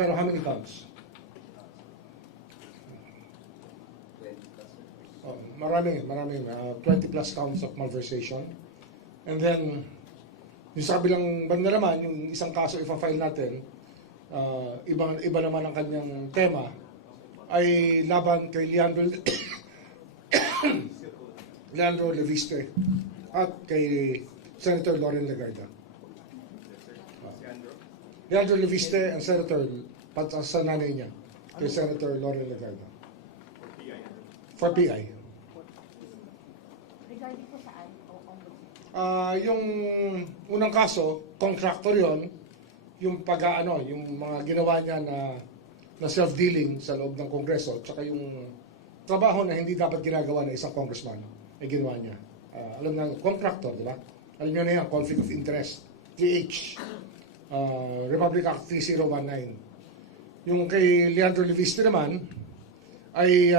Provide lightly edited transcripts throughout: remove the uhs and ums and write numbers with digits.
Pero how many counts? Oh, marami. 20 plus counts of malversation. And then, yung sa kabilang banda naman, yung isang kaso ipa-file natin, iba naman ang kanyang tema, ay laban kay Leandro Leviste at kay Senator Loren Legarda. Leandro Leviste and Senator, sa nanay niya, kay Senator Loren Legarda. For PI. Regarding po saan? Yung unang kaso, contractor yon, yung yung mga ginawa niya na self-dealing sa loob ng Kongreso, tsaka yung trabaho na hindi dapat ginagawa ng isang congressman, ay ginawa niya. Alam na, contractor, di ba? Alam niyo na yan, conflict of interest, 3H, Republic Act 3019. Yung kay Leandro Leviste naman, ay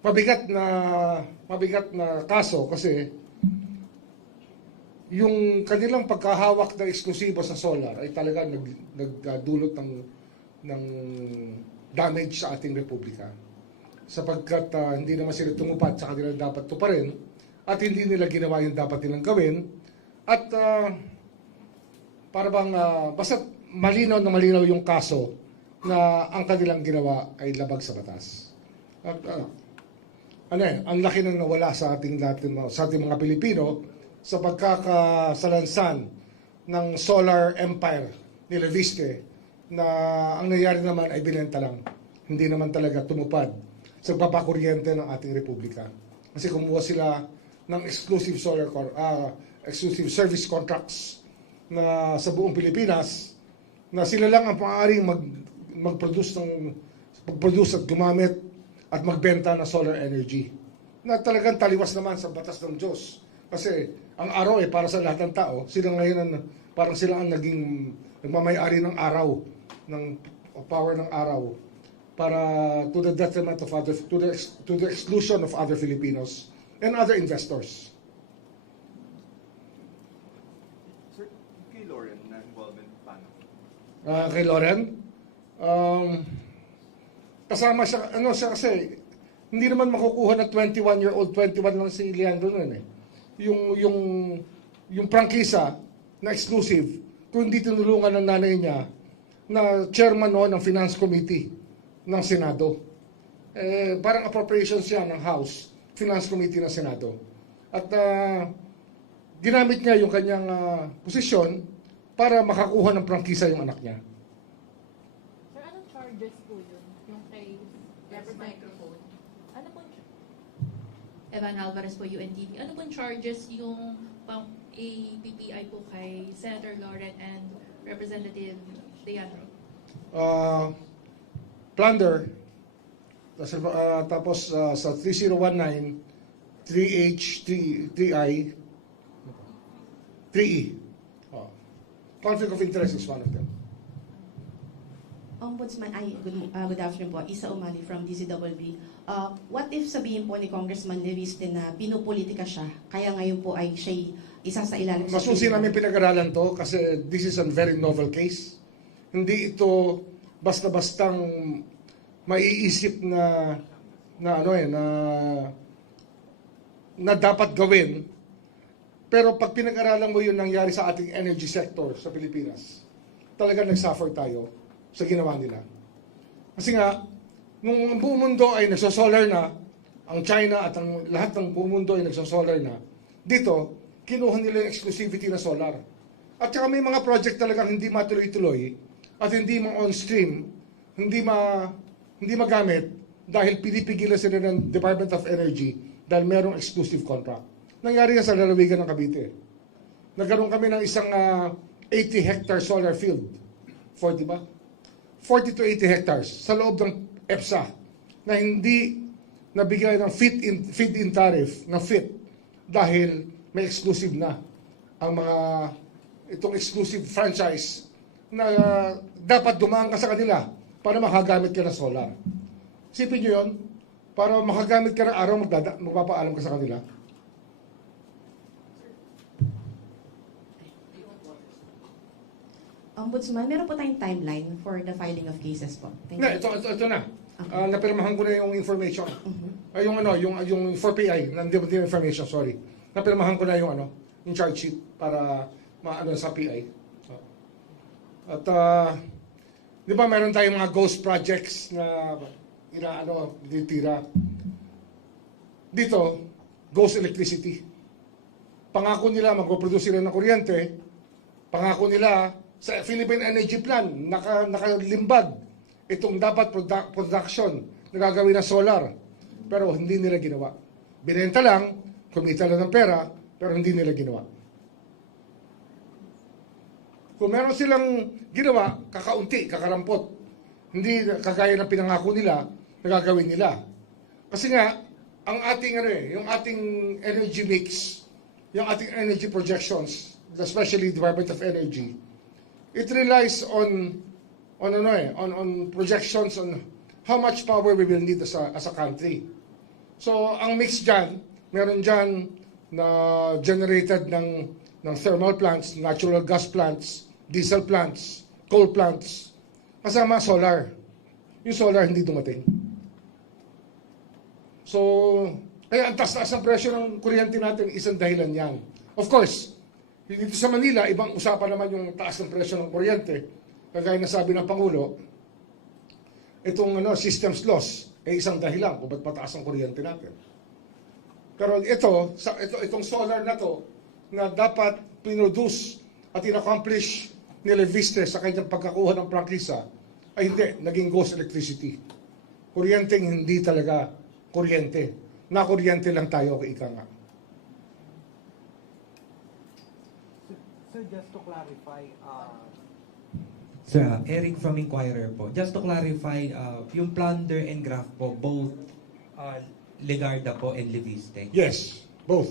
mabigat na kaso kasi yung kanilang pagkahawak na eksklusibo sa solar ay talaga nagdulot ng damage sa ating republika. Sapagkat hindi naman sila tumupad sa kanilang dapat tuparin at hindi nila ginawa yung dapat nilang gawin at para bang basta malinaw na malinaw yung kaso na ang kanilang ginawa ay labag sa batas. At ang laki nang nawala sa ating mga Pilipino sa pagkakasalansan ng solar empire ni Leviste na ang nangyari naman ay binenta lang. Hindi naman talaga tumupad sa papakuryente ng ating republika. Kasi kumuha sila ng exclusive exclusive service contracts na sa buong Pilipinas na sila lang ang maaaring mag-produce at gumamit at magbenta ng solar energy. Na talagang taliwas naman sa batas ng Diyos. Kasi ang araw ay para sa lahat ng tao. Sila ngayon parang sila ang nagmamay-ari ng araw, ng power ng araw para to the detriment of to the exclusion of other Filipinos and other investors. Sir, kay Loren na involvement paano? Kay Loren, kasama siya kasi hindi naman makukuha na 21-year-old, 21 lang si Leandro nun eh. Yung prangkisa na exclusive, kung hindi tinulungan ng nanay niya na chairman noon ng Finance Committee ng Senado. Parang appropriations siya ng House, Finance Committee ng Senado. At ginamit niya yung kanyang posisyon para makakuha ng prangkisa yung anak niya. Sir, anong charges po yun? Yung kay Microphone. Ano po? Evan Alvarez po, UNTV. Ano pong charges yung PPI po kay Senator Loren and Representative Leandro? Plunder, tapos sa 3019, 3H, 3I, 3E. Conflict of interest is one of them. Ombudsman, good afternoon po. Isa Umali from DZWB. What if sabihin po ni Congressman Leviste na pinupolitika siya, kaya ngayon po ay siya isa sa ilalim sa... Masusi namin pinag-aralan to kasi this is a very novel case. Hindi ito basta-bastang maiisip na dapat gawin. Pero pag pinag-aralan mo yung nangyari sa ating energy sector sa Pilipinas, talaga nag-suffer tayo sa ginawa nila. Kasi nga, nung ang buong mundo ay nagsosolar na, ang China at ang lahat ng buong mundo ay nagsosolar na, dito, kinuha nila yung exclusivity na solar. At saka may mga project talagang hindi matuloy-tuloy at hindi ma-on-stream, hindi magamit dahil pinipigilan sila ng Department of Energy dahil merong exclusive contract. Nangyari yan sa lalawigan ng Cavite. Nagkaroon kami ng isang 80-hectare solar field. 40 ba? 40 to 80 hectares sa loob ng EPSA na hindi nabigay ng feed-in tariff na fit dahil may exclusive na ang itong exclusive franchise na dapat dumaan ka sa kanila para makagamit ka ng solar. Isipin nyo yun, para makagamit ka ng araw, magpapaalam ka sa kanila. Ombudsman, meron po tayong timeline for the filing of cases po. Thank Hindi, you. ito na. Okay. Napirmahan ko na yung information. Mhm. Ay, yung 4PI, hindi information, sorry. Napirmahan ko na yung charge sheet para maano sa PI. At di ba meron tayong mga ghost projects na ditira. Dito, ghost electricity. Pangako nila magpo-produce sila ng kuryente. Pangako nila sa Philippine Energy Plan nakalimbag itong dapat production na gagawin ng solar. Pero hindi nila ginawa. Binenta lang, kumita lang ng pera, pero hindi nila ginawa. Kung meron silang ginawa, kakaunti, kakarampot. Hindi kagaya ng pinangako nila na gagawin nila. Kasi nga, ang ating yung ating energy mix, yung ating energy projections, especially Department of Energy, it relies on projections on how much power we will need as a country. So, ang mix dyan, meron dyan na generated ng thermal plants, natural gas plants, diesel plants, coal plants, kasama solar. Yung solar hindi dumating. So, kaya ang taas-taas ng presyo ng kuryente natin, isang dahilan yan. Of course, dito sa Manila, ibang usapan naman yung taas ng presyo ng kuryente. Kagaya na sabi ng Pangulo, itong systems loss ay isang dahilan kung ba't mataas ang kuryente natin. Pero itong solar na to, na dapat pinroduce at in-accomplish ni Leviste sa kanyang pagkakuha ng prangkisa, ay hindi, naging ghost electricity. Kuryenteng hindi talaga kuryente. Na kuryente lang tayo kay ika nga. Sir, just to clarify, Sir, Eric from Inquirer po. Just to clarify, yung plunder and graft po, both Legarda po and Leviste? Yes, both.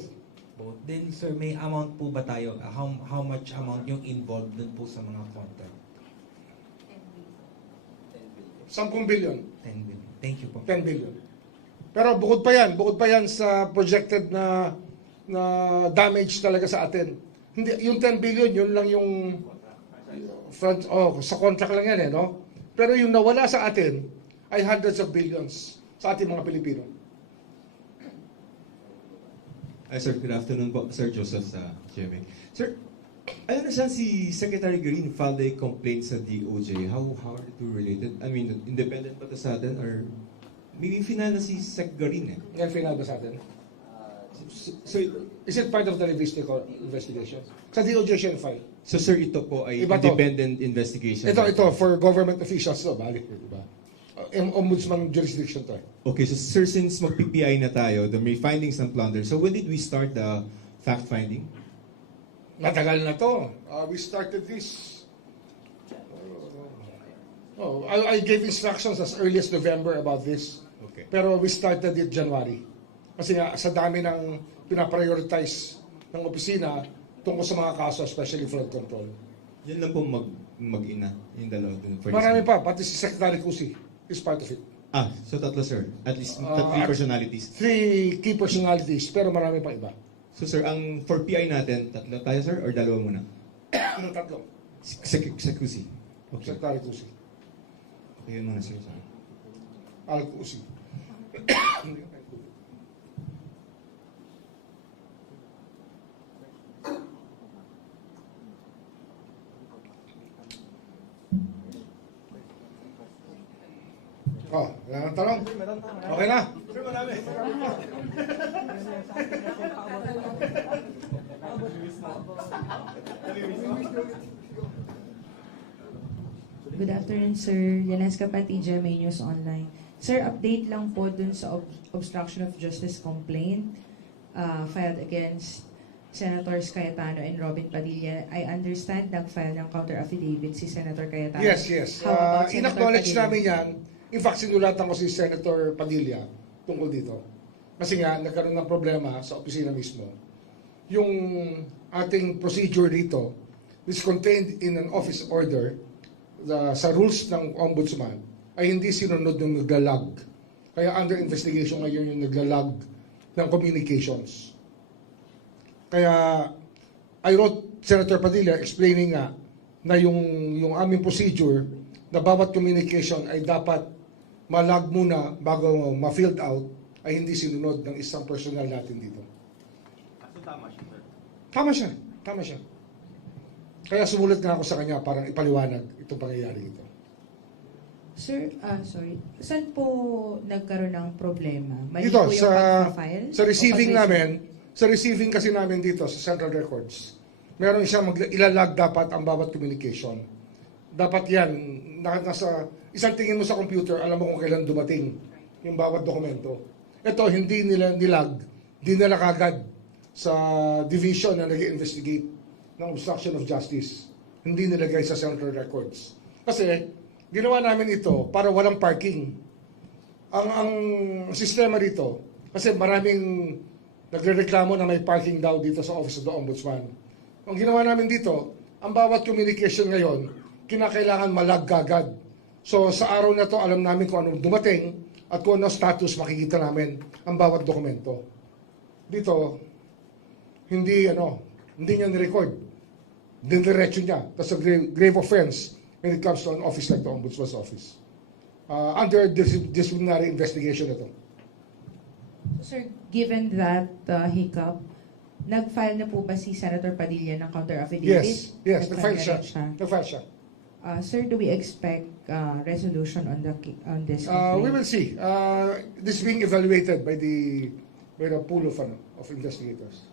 Both. Then, sir, may amount po ba tayo? How much amount yung involved dun po sa mga content? 10 billion. 10 billion. Thank you po. 10 billion. Pero bukod pa yan sa projected na damage talaga sa atin. Hindi, yung 10 billion, yun lang yung sa contract lang yan no? Pero yung nawala sa atin ay hundreds of billions sa ating mga Pilipino. Sir, good afternoon po. Sir Joseph sa GMA. Sir, I understand si Secretary Green filed a complaint sa DOJ. How are the two related? I mean, independent ba ito sa atin? Or maybe final na si Sec Green Yan final ba sa atin? So, Is it part of the investigation? Sa DOJ siya file. so sir, ito po ay Iba to. independent investigation. Ito, for government officials to, balik, diba? Ombudsman jurisdiction to. Okay, so sir, since mag-PPI na tayo, the may findings ng plunder, so when did we start the fact-finding? Matagal na to. We started this. I gave instructions as early as November about this. Okay. Pero we started it January. Kasi nga, sa dami ng pinaprioritize ng opisina tungkol sa mga kaso, especially flood control. Yan lang po mag-ina, yung dalawa dun. for this Marami one. pa, pati si Secretary Cusi is part of it. So tatlo sir. At least Ah, three personalities. 3 key personalities, pero marami pa iba. So sir, ang for PI natin, tatlo tayo sir, or dalawa muna? Tatlo. Sekusi. Okay. Secretary Cusi. Okay, yun muna sir. Al Cusi. Wala nang tanong? Okay na? Good afternoon, Sir. Yaneska Pati, GMA News Online. Sir, update lang po dun sa obstruction of justice complaint filed against Senators Cayetano and Robin Padilla. I understand nag-file ng counter-affidavit si Senator Cayetano. Yes, yes. How about Senator In-acknowledge Padilla? namin yan. In fact, sinulatan ko si Senator Padilla tungkol dito. Kasi nga, nagkaroon ng problema sa opisina mismo. Yung ating procedure dito is contained in an office order sa rules ng ombudsman ay hindi sinunod yung naglalag. Kaya under investigation ngayon yung naglalag ng communications. Kaya I wrote Senator Padilla explaining nga na yung aming procedure na bawat communication ay dapat malag muna bago ma-filled out ay hindi sinunod ng isang personnel natin dito. So tama siya, sir. Tama siya. Kaya sumulat nga ako sa kanya para ipaliwanag itong pangyayari ito. Sir, sorry. Saan po nagkaroon ng problema? Mali Dito, po yung pag-file? sa receiving O pag- namin, sa receiving kasi namin dito sa Central Records, meron siyang ilalag dapat ang bawat communication. Dapat yan, nasa isang tingin mo sa computer, alam mo kung kailan dumating yung bawat dokumento. Ito, hindi nila nilag, dinala kagad sa division na nag-investigate ng obstruction of justice. Hindi nilagay sa Central Records. Kasi, ginawa namin ito para walang parking. Ang sistema dito, kasi maraming nagrereklamo na may parking daw dito sa Office of the Ombudsman. Ang ginawa namin dito, ang bawat communication ngayon, kinakailangan malag kagad. So sa araw na to, alam namin kung anong dumating at kung anong status makikita namin ang bawat dokumento. Dito, hindi niya ni-record. Diniretso niya. That's a grave offense when it comes to an office like the Ombudsman's office. Under disciplinary investigation ito. Sir, given that hiccup, nag-file na po ba si Senator Padilla ng counter affidavit? Yes, nag-file siya. Nag-file siya. Sir, do we expect resolution on this We complaint? will see. This is being evaluated by the pool of investigators.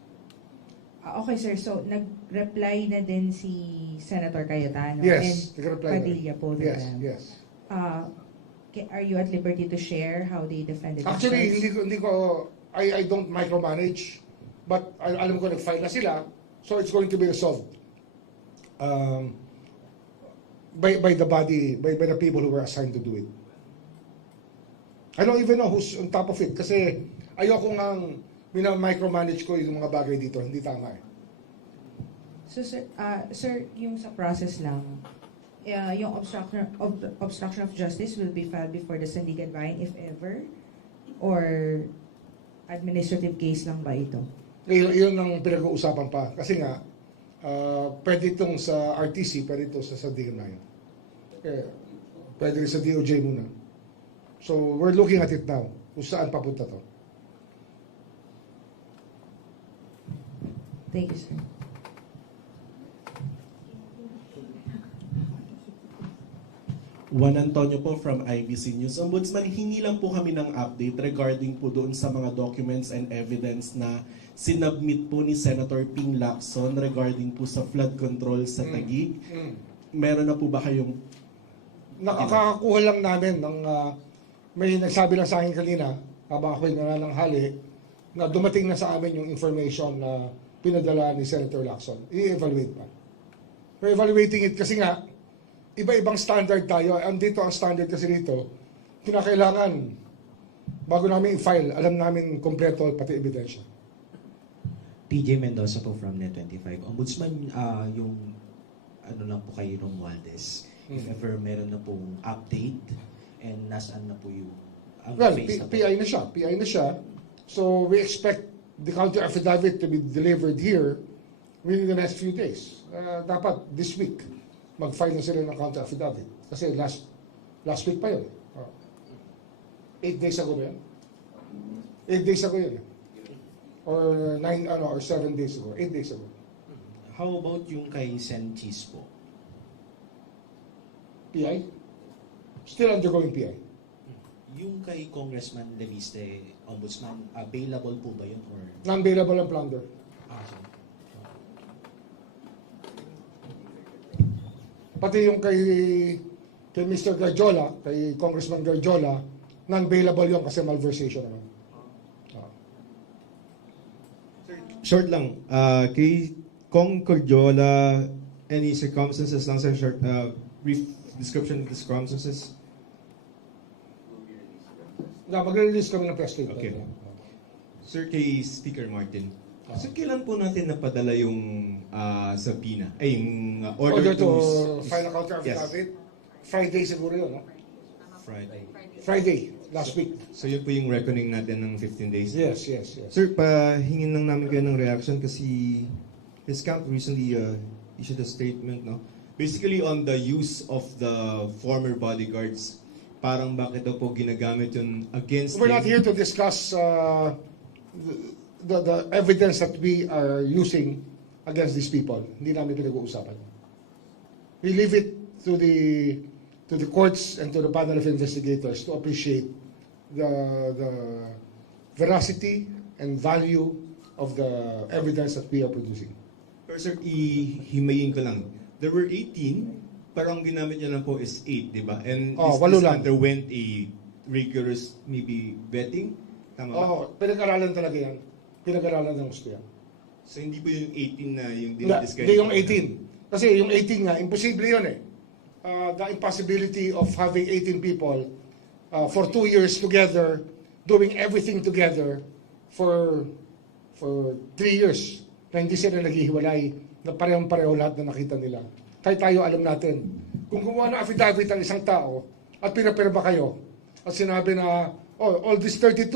Okay, sir. So, nag-reply na din si Senator Cayetano Yes, and nag-reply na rin. Padilla both of Yes, them. yes. Are you at liberty to share how they defended Actually, themselves? I don't micromanage, but alam ko nag-file na sila, so it's going to be resolved by the body, by the people who were assigned to do it. I don't even know who's on top of it, kasi ayoko ngang micromanage ko yung mga bagay dito, hindi tama eh. So, sir, yung sa process lang, yung obstruction of justice will be filed before the Sandigan Bayan if ever? Or administrative case lang ba ito? Yun ang pinag-uusapan pa. Kasi nga, pwede itong sa RTC, pwede ito sa Sandigan Bayan. Pwede rin sa DOJ muna. So, we're looking at it now, kung saan papunta to. Thank you, sir. Juan Antonio po from IBC News. Ombudsman, hingi lang po kami ng update regarding po doon sa mga documents and evidence na sinubmit po ni Senator Ping Lacson regarding po sa flood control sa Taguig. Meron na po ba kayong... Nakakakuha lang namin ng... may nagsabi lang sa akin kanina, habang ako'y nanananghali, na dumating na sa amin yung information na pinadala ni Senator Lacson. I-evaluate pa. We're evaluating it kasi nga, iba-ibang standard tayo. Andito ang standard kasi dito, kinakailangan, bago namin i-file, alam namin kompleto pati ebidensya. TJ Mendoza po from Net25. Ombudsman, yung ano lang po kay Romualdez, if ever meron na pong update and nasaan na po yung Well, face na po. PI na siya. So we expect the counter affidavit to be delivered here within the next few days. Dapat this week, mag-file na sila ng counter affidavit. Kasi last week pa yun. 8 days ago ba yan? 8 days ago yun. Or 7 days ago. 8 days ago. How about yung kay Sen Cheese po? PI? Still undergoing PI. Yung kay Congressman Leviste, Ombudsman, available po ba yun? Or... Non-bailable ang plunder. sorry. Pati yung kay Mr. Garjola, kay Congressman Garjola, non-bailable yun kasi malversation naman. Short lang, kay Kong Cordiola, any circumstances lang sir, short, brief description of the circumstances? Magre-release kami ng press statement. Okay. Sir, kay Speaker Martin, sir, kailan po natin napadala yung subpoena? Ay, yung Order to s- file a counter affidavit? Friday siguro yun, no? Friday. Last week. So yun po yung reckoning natin ng 15 days? Yes. Sir, pahingin lang namin kayo ng reaction kasi his camp recently issued a statement, no, basically on the use of the former bodyguards. Parang bakit daw po ginagamit yun against We're not him? here to discuss the evidence that we are using against these people. Hindi namin pinag-uusapan. We leave it to the courts and to the panel of investigators to appreciate the veracity and value of the evidence that we are producing. Pero sir, himayin ko lang. There were 18, pero ang ginamit niya lang po is 8, di ba? And walo this lang. underwent a rigorous, maybe, vetting? Tama ba? Oo, pinag-aralan talaga yan. Pinag-aralan ng gusto yan. So hindi po yung 18 na yung Hindi yung 18. Kasi yung 18 nga, imposible yun eh. The impossibility of having 18 people for 2 years together, doing everything together for 3 years, na hindi sila naghihiwalay, na parehong-pareho lahat na nakita nila. Kahit tayo alam natin, kung gumawa ng affidavit ang isang tao at pinapirma kayo, at sinabi na, oh, all these 32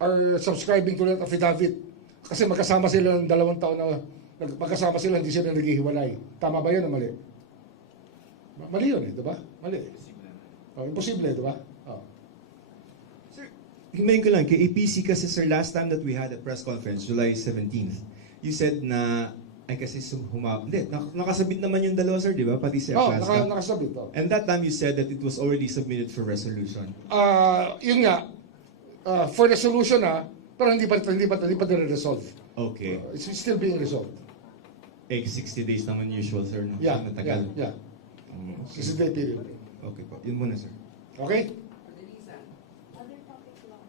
are subscribing to that affidavit kasi magkasama sila ng 2 taon na magkasama sila, hindi sila naghihiwalay. Tama ba yun o mali? Mali yun eh, di ba? Mali. Imposible, di ba? Sir, himayin ko lang, kay APC kasi sir, last time that we had a press conference, July 17th, you said na, ay kasi hindi, nakasabit naman yung dalawa sir, di ba? Pati si Aplaska. Nakasabit. And that time you said that it was already submitted for resolution. Yun nga, for resolution pero hindi pa nire-resolve. Okay. It's still being resolved. 60 days naman usual sir, no? Yeah, So, matagal. yeah. 60-day period. Okay po, yun muna sir. Okay? Other topic lang.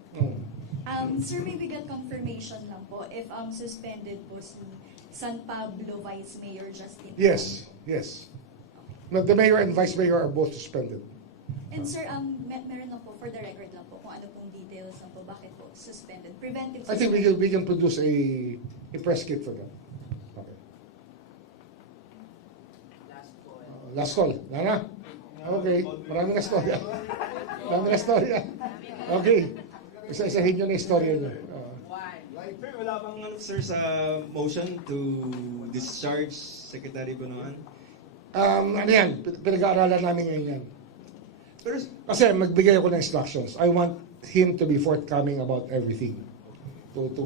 Sir, may bigat confirmation lang po if suspended po si San Pablo Vice Mayor Justin. Yes, yes. The mayor and vice mayor are both suspended. And sir, meron lang po for the record lang po kung ano pong details lang po bakit po suspended. Preventive I think we can produce a press kit for them. Okay. Last call. Lana? Okay. Maraming na storya. Maraming na storya. Okay. Isa-isahin nyo na istorya nyo. Sir, wala bang sir sa motion to discharge Secretary Bunoan? Ano yan? Pinag-aaralan namin ngayon yan. Pero Kasi magbigay ako ng instructions. I want him to be forthcoming about everything. To